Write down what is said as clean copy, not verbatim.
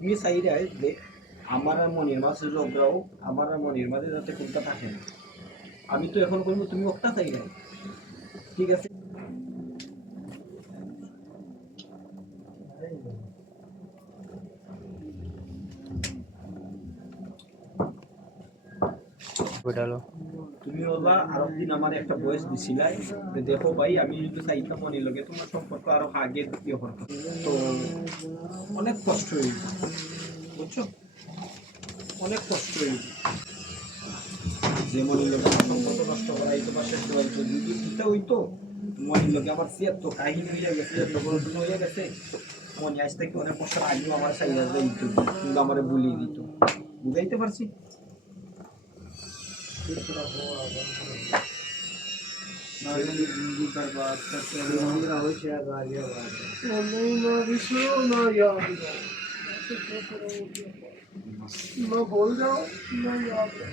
তুমি চাইলে যে আমার আর মনির মাঝে ঝগড়াও আমার আর মনির মাঝে যাতে কোনটা থাকে না। আমি তো এখন করবো, তুমি ওটা চাই না, ঠিক আছে? তুমি ওলা আর দিন আমার একটা বয়স দিছিলাই যে দেখো ভাই, আমি যদি চাইতাম মনির লগে তোমার সম্পর্ক আরো আগে ইয়ে করতাম, তো অনেক কষ্ট হয়েছে, বুঝছো? অনেক কষ্ট হয়েছে যে মনির লগে আমার সম্পর্ক নষ্ট করাইতো বা শেষ করাইতো। যদি এটা হইতো মনির লগে আমার সিয়ার তো কাহিনী হইয়া গেছে, এত বড় দিন হইয়া গেছে, মনে আজ থেকে অনেক বছর আগেও আমার চাইয়া দিত কিন্তু আমারে বলিয়ে দিত। বুঝাইতে পারছি? मैं बोल रहा हूँ मैं याद है